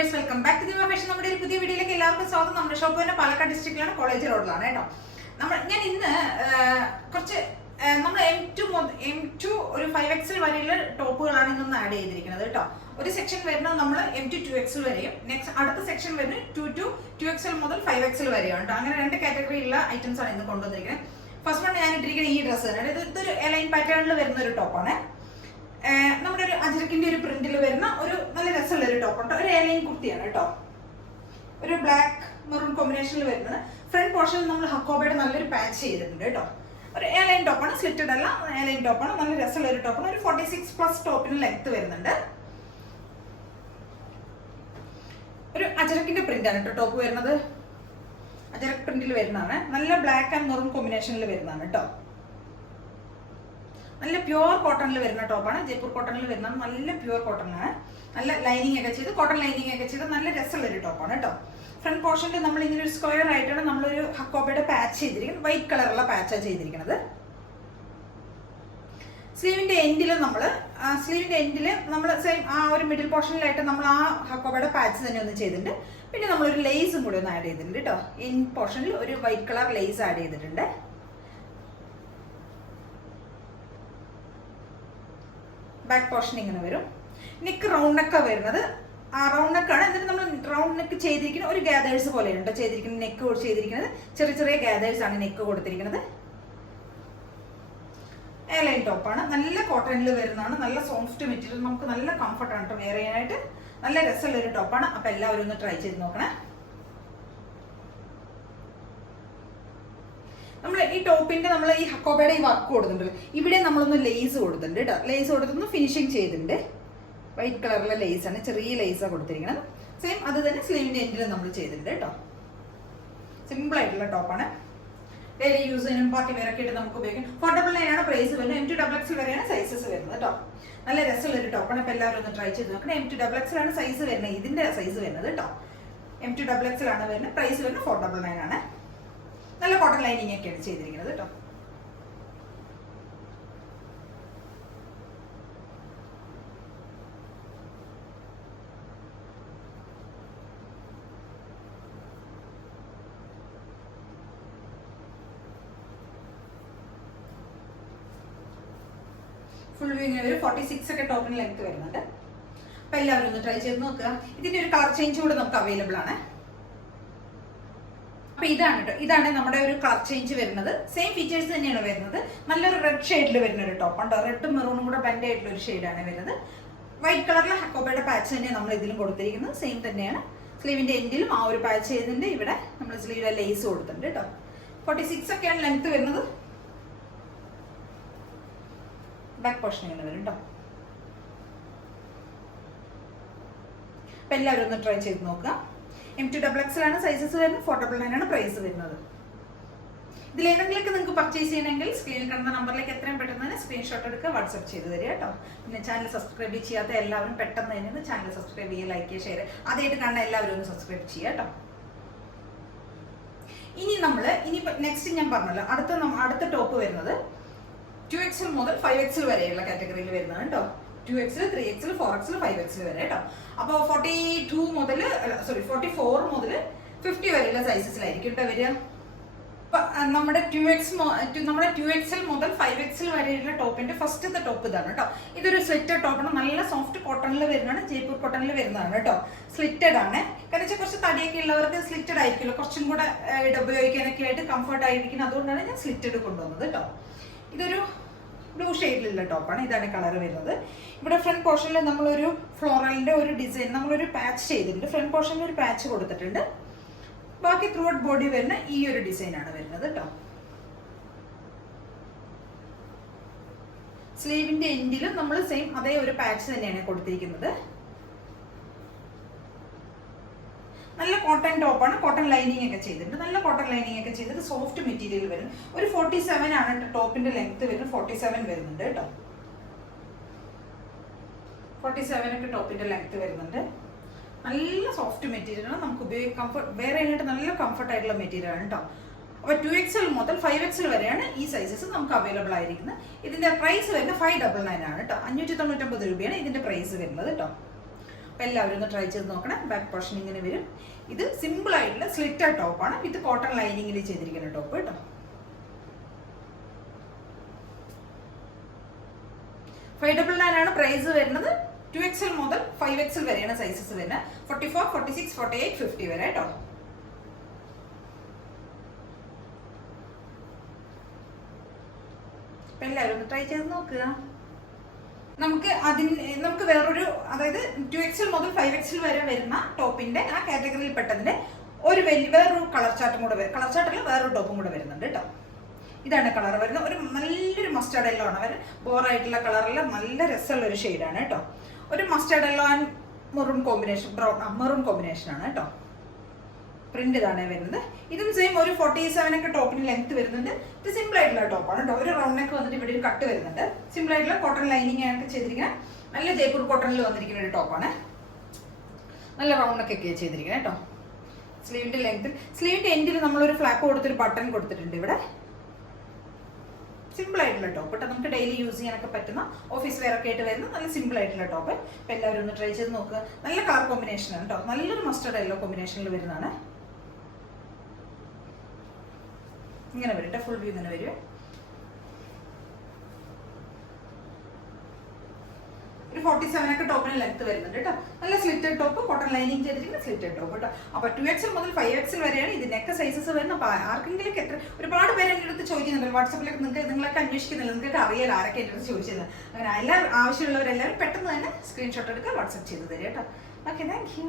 Viewers, welcome back to ദിവ fashion. നമ്മുടെ ഒരു പുതിയ വീഡിയോയിലേക്ക് എല്ലാവർക്കും സ്വാഗതം. നമ്മുടെ ഷോപ്പ് തന്നെ പാലക്കാട് ഡിസ്ട്രിക്റ്റിലാണ്, കോളേജ് റോഡിലാണ് കേട്ടോ. ഞാൻ ഇന്ന് കുറച്ച് നമ്മൾ M2 ഒരു 5XL വരെയുള്ള ടോപ്പുകളാണ് ഇന്നൊന്ന് ആഡ് ചെയ്തിരിക്കുന്നത് കേട്ടോ. ഒരു സെക്ഷൻ വരുന്നത് നമ്മൾ M2 2XL വരെയും, നെക്സ്റ്റ് അടുത്ത സെക്ഷൻ വരുന്നത് 2XL മുതൽ 5XL വരെയാണ് കേട്ടോ. അങ്ങനെ രണ്ട് കാറ്റഗറിയിലുള്ള ഐറ്റംസ് ആണ് ഇന്ന് കൊണ്ടുവന്നിരിക്കുന്നത്. ഫസ്റ്റ് വൺ ഞാൻ ഇട്ടിരിക്കുന്ന ഈ ഡ്രസ്സ് ആണ്. ഇതൊരു എലൈൻ പാറ്റേണിൽ വരുന്ന ഒരു ടോപ്പാണ്. നമ്മുടെ ഒരു അജരക്കിന്റെ ഒരു പ്രിന്റിൽ വരുന്ന ഒരു നല്ല രസമുള്ള ഒരു ടോപ്പ് ഉണ്ട്. ഒരു എലൈൻ കുർത്തിയാണ് കേട്ടോ. ഒരു ബ്ലാക്ക് മെറൂൺ കോമ്പിനേഷനിൽ വരുന്നത്. ഫ്രണ്ട് പോർഷനിൽ നമ്മൾ ഹക്കോബയുടെ നല്ലൊരു പാച്ച് ചെയ്തിട്ടുണ്ട് കേട്ടോ. ഒരു എലൈൻ ടോപ്പാണ്, സ്ലിറ്റഡ് അല്ല, എലൈൻ ടോപ്പാണ്. നല്ല രസമുള്ള ഒരു ടോപ്പാണ്. ഒരു 46+ ടോപ്പിന് ലെങ്ത് വരുന്നുണ്ട്. ഒരു അജരക്കിന്റെ പ്രിന്റ് ആണ് കേട്ടോ ടോപ്പ് വരുന്നത്. അജരക് പ്രിന്റിൽ വരുന്നതാണ്. നല്ല ബ്ലാക്ക് ആൻഡ് മെറൂൺ കോമ്പിനേഷനിൽ വരുന്നതാണ് കേട്ടോ. നല്ല പ്യുവർ കോട്ടണിൽ വരുന്ന ടോപ്പാണ്. ജയ്പൂർ കോട്ടണിൽ വരുന്നത് നല്ല പ്യുവർ കോട്ടണാണ്. നല്ല ലൈനിങ് ഒക്കെ ചെയ്ത്, കോട്ടൺ ലൈനിങ് ഒക്കെ ചെയ്ത് നല്ല രസമുള്ള ഒരു ടോപ്പാണ് കേട്ടോ. ഫ്രണ്ട് പോർഷനിൽ നമ്മൾ ഇങ്ങനെ ഒരു സ്ക്വയർ ആയിട്ടാണ് നമ്മളൊരു ഹക്കോബയുടെ പാച്ച് ചെയ്തിരിക്കുന്നത്. വൈറ്റ് കളറുള്ള പാച്ചാണ് ചെയ്തിരിക്കുന്നത്. സ്ലീവിന്റെ എൻഡിൽ നമ്മൾ സെയിം ആ ഒരു മിഡിൽ പോർഷനിലായിട്ട് നമ്മൾ ആ ഹക്കോബയുടെ പാച്ച് തന്നെ ഒന്ന് ചെയ്തിട്ടുണ്ട്. പിന്നെ നമ്മളൊരു ലേസും കൂടി ഒന്ന് ആഡ് ചെയ്തിട്ടുണ്ട് കേട്ടോ. എൻഡ് പോർഷനിൽ ഒരു വൈറ്റ് കളർ ലേസ് ആഡ് ചെയ്തിട്ടുണ്ട്. ബാക്ക് പോർഷൻ ഇങ്ങനെ വരും. നെക്ക് റൗണ്ട് നെക്കാണ് വരുന്നത്. ആ റൗണ്ട് നെക്കാണ്. എന്നിട്ട് നമ്മൾ റൗണ്ട് നെക്ക് ചെയ്തിരിക്കുന്ന ഒരു ഗാദേഴ്സ് പോലെയുണ്ട് ചെയ്തിരിക്കുന്നത്. നെക്ക് ചെയ്തിരിക്കുന്നത് ചെറിയ ചെറിയ ഗാദേഴ്സ് ആണ് നെക്ക് കൊടുത്തിരിക്കുന്നത്. എയർലൈൻ ടോപ്പാണ്. നല്ല കോട്ടണിൽ വരുന്നതാണ്. നല്ല സോഫ്റ്റ് മെറ്റീരിയൽ. നമുക്ക് നല്ല കംഫർട്ടാണ് കേട്ടോ വെയർ ചെയ്യാനായിട്ട്. നല്ല രസമുള്ള ഒരു ടോപ്പാണ്. അപ്പൊ എല്ലാവരും ഒന്ന് ട്രൈ ചെയ്ത് നോക്കണേ. നമ്മൾ ഈ ടോപ്പിന്റെ നമ്മൾ ഈ ഹക്കോബയുടെ ഈ വർക്ക് കൊടുത്തിട്ടുണ്ട്. ഇവിടെ നമ്മളൊന്ന് ലേസ് കൊടുത്തിട്ടുണ്ട് കേട്ടോ. ലേസ് കൊടുത്തൊന്ന് ഫിനിഷിങ് ചെയ്തിട്ടുണ്ട്. വൈറ്റ് കളറിലെ ലേസ് ആണ്, ചെറിയ ലേസാണ് കൊടുത്തിരിക്കുന്നത്. സെയിം അത് തന്നെ സ്ലീവിന്റെ എൻഡിൽ നമ്മൾ ചെയ്തിട്ടുണ്ട് കേട്ടോ. സിമ്പിൾ ആയിട്ടുള്ള ടോപ്പാണ്. ഡെയിലി യൂസ് ചെയ്യാനും പാർട്ടി വെയർ ഒക്കെ ആയിട്ട് നമുക്ക് ഉപയോഗിക്കാം. 499 ആണ് പ്രൈസ് വരുന്നത്. M2 XXL വരെയാണ് സൈസസ് വരുന്നത് കേട്ടോ. നല്ല രസമുള്ള ഒരു ടോപ്പാണ്. അപ്പൊ എല്ലാവരും ഒന്ന് ട്രൈ ചെയ്ത് നോക്കണം. M2 XXL ആണ് സൈസ് വരുന്നത്. ഇതിന്റെ സൈസ് വരുന്നത് കേട്ടോ. M2 XXL ആണ് വരുന്നത്. പ്രൈസ് വരുന്നത് 499 ആണ്. നല്ല കോട്ടൺ ലൈനിങ് ഒക്കെയാണ് ചെയ്തിരിക്കുന്നത് കേട്ടോ. ഫുൾ വ്യൂ ഇങ്ങനെ ഒരു 46 ഒക്കെ ടോപ്പിന് ലെങ്ത് വരുന്നുണ്ട്. അപ്പൊ എല്ലാവരും ഒന്ന് ട്രൈ ചെയ്ത് നോക്കുക. ഇതിന്റെ ഒരു കളർ ചേഞ്ച് കൂടെ നമുക്ക് അവൈലബിൾ ആണ്. അപ്പൊ ഇതാണ് കേട്ടോ. ഇതാണ് നമ്മുടെ ഒരു കളർ ചേഞ്ച് വരുന്നത്. സെയിം ഫീച്ചേഴ്സ് തന്നെയാണ് വരുന്നത്. നല്ലൊരു റെഡ് ഷെയ്ഡിൽ വരുന്ന ഒരു ടോപ്പ് ഉണ്ടോ. റെഡും മെറൂണും കൂടെ ബ്ലെൻഡ് ആയിട്ടുള്ള ഒരു ഷെയ്ഡാണ് വരുന്നത്. വൈറ്റ് കളറിലെ ഹക്കോബയുടെ പാച്ച് തന്നെയാണ് നമ്മൾ ഇതിലും കൊടുത്തിരിക്കുന്നത്. സെയിം തന്നെയാണ്. സ്ലീവിന്റെ എൻഡിലും ആ ഒരു പാച്ച് ചെയ്തിട്ടുണ്ട്. ഇവിടെ നമ്മൾ സ്ലീവിലെ ലേസ് കൊടുത്തിട്ടുണ്ട് കേട്ടോ. 46 ഒക്കെയാണ് ലെങ്ത് വരുന്നത്. ബാക്ക് പോർഷൻ ഇങ്ങനെ വരും കേട്ടോ. അപ്പൊ എല്ലാവരും ഒന്ന് ട്രൈ ചെയ്ത് നോക്കുക. M2 XXL ആണ് സൈസസ് വരുന്നത്. 499 ആണ് പ്രൈസ് വരുന്നത്. ഇതിലേതെങ്കിലൊക്കെ നിങ്ങൾക്ക് പർച്ചേസ് ചെയ്യണമെങ്കിൽ സ്ക്രീനിൽ കാണുന്ന നമ്പറിലേക്ക് എത്രയും പെട്ടെന്ന് തന്നെ സ്ക്രീൻഷോട്ട് എടുക്കുക, വാട്സ്ആപ്പ് ചെയ്ത് തരിക കേട്ടോ. പിന്നെ ചാനൽ സബ്സ്ക്രൈബ് ചെയ്യാത്ത എല്ലാവരും പെട്ടെന്ന് തന്നെ ചാനൽ സബ്സ്ക്രൈബ് ചെയ്യുക, ലൈക്ക് ചെയ്യുക, ഷെയർ. അതായിട്ട് കാണുന്ന എല്ലാവരും ഒന്ന് സബ്സ്ക്രൈബ് ചെയ്യുക കേട്ടോ. ഇനി നെക്സ്റ്റ് ഞാൻ പറഞ്ഞല്ലോ, അടുത്ത ടോപ്പ് വരുന്നത് 2XL മുതൽ 5XL വരെയുള്ള കാറ്റഗറിയിൽ വരുന്നതാണ് കേട്ടോ. 2XL, 3XL, 4XL, 5XL വരെ കേട്ടോ. അപ്പോൾ 44 മുതൽ 50 വരെയുള്ള സൈസസിലായിരിക്കും കേട്ടോ വരിക. നമ്മുടെ 2XL മുതൽ 5XL വരെയുള്ള ടോപ്പിന്റെ ഫസ്റ്റത്തെ ടോപ്പ് ഇതാണ് കേട്ടോ. ഇതൊരു സ്ലിറ്റഡ് ടോപ്പാണ്. നല്ല സോഫ്റ്റ് കോട്ടണിൽ വരുന്നതാണ്. ജയ്പൂർ കോട്ടണിൽ വരുന്നതാണ് കേട്ടോ. സ്ലിറ്റഡ് ആണ്. കാരണം വെച്ചാൽ കുറച്ച് തടിയൊക്കെ ഉള്ളവർക്ക് സ്ലിറ്റഡ് ആയിരിക്കുമല്ലോ, കുറച്ചും കൂടെ ഉപയോഗിക്കാനൊക്കെ ആയിട്ട് കംഫർട്ട് ആയിരിക്കും. അതുകൊണ്ടാണ് ഞാൻ സ്ലിറ്റഡ് കൊണ്ടുവന്നത് കേട്ടോ. ഇതൊരു ബ്ലൂ ഷെയ്ഡിലുള്ള ടോപ്പാണ്. ഇതാണ് കളർ വരുന്നത്. ഇവിടെ ഫ്രണ്ട് പോർഷനിൽ നമ്മളൊരു ഫ്ലോറലിന്റെ ഒരു ഡിസൈൻ, നമ്മളൊരു പാച്ച് ചെയ്തിട്ടുണ്ട്. ഫ്രണ്ട് പോർഷനിൽ ഒരു പാച്ച് കൊടുത്തിട്ടുണ്ട്. ബാക്കി ത്രൂ ഔട്ട് ബോഡി വരുന്ന ഈ ഒരു ഡിസൈൻ ആണ് വരുന്നത് കേട്ടോ. സ്ലീവിന്റെ എൻഡിലും നമ്മൾ സെയിം അതേ ഒരു പാച്ച് തന്നെയാണ് കൊടുത്തിരിക്കുന്നത്. നല്ല കോട്ടൺ ടോപ്പാണ്. കോട്ടൺ ലൈനിങ് ഒക്കെ ചെയ്തിട്ടുണ്ട്. നല്ല കോട്ടൺ ലൈനിങ് ഒക്കെ ചെയ്തിട്ട് സോഫ്റ്റ് മെറ്റീരിയൽ വരും. ഒരു 47 ആണ് ടോപ്പിന്റെ ലെങ്ത് വരുന്നത്. 47 വരുന്നുണ്ട് കേട്ടോ. 47 ഒക്കെ ടോപ്പിന്റെ ലെങ്ത് വരുന്നുണ്ട്. നല്ല സോഫ്റ്റ് മെറ്റീരിയൽ ആണ്. നമുക്ക് കംഫർട്ട് വേറെ ആയിട്ട് നല്ല കംഫർട്ട് ആയിട്ടുള്ള മെറ്റീരിയൽ ആണ് കേട്ടോ. അപ്പോൾ 2XL മുതൽ 5XL വരെയാണ് ഈ സൈസസ് നമുക്ക് അവൈലബിൾ ആയിരിക്കുന്നത്. ഇതിന്റെ പ്രൈസ് വരുന്നത് 599 ആണ് കേട്ടോ. 599 രൂപയാണ് ഇതിന്റെ പ്രൈസ് വരുന്നത് കേട്ടോ. അപ്പോൾ എല്ലാവരും ഒന്ന് ട്രൈ ചെയ്ത് നോക്കണം. ബാക്ക് പോർഷൻ ഇങ്ങനെ വരും. ഇത് സിമ്പിൾ ആയിട്ടുള്ള സ്ലിറ്റഡ് ടോപ്പാണ് വിത്ത് കോട്ടൺ ലൈനിങ്ങിൽ ചെയ്തിരിക്കുന്ന ടോപ്പ് കേട്ടോ. $599 പ്രൈസ് വരുന്നത്. 2XL മുതൽ 5XL വരെയാണ് സൈസസ് വരുന്നത്. 44, 46, 48, 50 വരെ കേട്ടോ. അപ്പം എല്ലാവരും ഒന്ന് ട്രൈ ചെയ്ത് നോക്കുക. നമുക്ക് വേറൊരു, അതായത് 2XL മുതൽ 5XL വരെ വരുന്ന ടോപ്പിന്റെ ആ കാറ്റഗറിയിൽ പെട്ടതിന്റെ വേറൊരു കളർ ചാർട്ടും കൂടെ കളർ ചാർട്ടിൽ വേറൊരു ടോപ്പും കൂടെ വരുന്നുണ്ട് കേട്ടോ. ഇതാണ് കളർ വരുന്നത്. ഒരു നല്ലൊരു മസ്റ്റേർഡ് യെല്ലോ ആണ് അവർ. ബോറായിട്ടുള്ള കളറിൽ നല്ല രസമുള്ള ഒരു ഷെയ്ഡാണ് കേട്ടോ. ഒരു mustard yellow and maroon combination, maroon combination ആണ് കേട്ടോ. പ്രിന്റ് ഇതാണ് വരുന്നത്. ഇതും സെയിം ഒരു 47 ഒക്കെ ടോപ്പിന് ലെങ്ത് വരുന്നുണ്ട്. ഇത് സിമ്പിൾ ആയിട്ടുള്ള ടോപ്പാണ് കേട്ടോ. ഒരു റൗണ്ട് നെക്ക് വന്നിട്ട് ഇവിടെ ഒരു കട്ട് വരുന്നുണ്ട്. സിമ്പിൾ ആയിട്ടുള്ള കോട്ടൺ ലൈനിങ് ആണ് ചെയ്തിരിക്കുന്നത്. നല്ല ജയ്പൂർ കോട്ടണിൽ വന്നിരിക്കുന്ന ഒരു ടോപ്പാണ്. നല്ല റൗണ്ട് നെക്ക് ഒക്കെ ചെയ്തിരിക്കുന്നത് കേട്ടോ. സ്ലീവിന്റെ ലെങ്ത്, സ്ലീവിന്റെ എൻഡിൽ നമ്മളൊരു ഫ്ലാപ്പ് കൊടുത്തൊരു ബട്ടൺ കൊടുത്തിട്ടുണ്ട് ഇവിടെ. സിമ്പിൾ ആയിട്ടുള്ള ടോപ്പ് കേട്ടോ. നമുക്ക് ഡെയിലി യൂസ് ചെയ്യാനൊക്കെ പറ്റുന്ന, ഓഫീസ് വെയർ ഒക്കെ ആയിട്ട് വരുന്ന നല്ല സിമ്പിൾ ആയിട്ടുള്ള ടോപ്പ്. അപ്പം എല്ലാവരും ഒന്ന് ട്രൈ ചെയ്ത് നോക്കുക. നല്ല കളർ കോമ്പിനേഷൻ ആണ് കേട്ടോ. നല്ലൊരു മസ്റ്റേർഡ് യെല്ലോ കോമ്പിനേഷനിൽ വരുന്നതാണ്. ഇങ്ങനെ വരും കേട്ടോ. ഫുൾ വ്യൂ ഇങ്ങനെ വരും. ഒരു 47 ഒക്കെ ടോപ്പിന് ലെങ്ത് വരുന്നുണ്ട് കേട്ടോ. നല്ല സ്ലിറ്റഡ് ടോപ്പ്, കോട്ടൺ ലൈനിങ് ചെയ്തിരിക്കുന്ന സ്ലിറ്റഡ് ടോപ്പ് കേട്ടോ. അപ്പോൾ 2XL മുതൽ 5XL വരെയാണ് ഇതിനൊക്കെ സൈസസ് വരുന്നത്. അപ്പോൾ ആർക്കെങ്കിലും ഒരുപാട് പേര് എൻ്റെ അടുത്ത് ചോദിക്കുന്നുണ്ട്. വാട്സപ്പിലൊക്കെ നിങ്ങളൊക്കെ അന്വേഷിക്കുന്നില്ല, നിങ്ങൾക്ക് അറിയാലോ ആരൊക്കെ എൻ്റെ അടുത്ത് ചോദിച്ചത്. അങ്ങനെ ആവശ്യമുള്ളവരെല്ലാവരും പെട്ടെന്ന് തന്നെ സ്ക്രീൻഷോട്ട് എടുക്കുക, വാട്സപ്പ് ചെയ്ത് തരിക കേട്ടോ. Okay, thank you.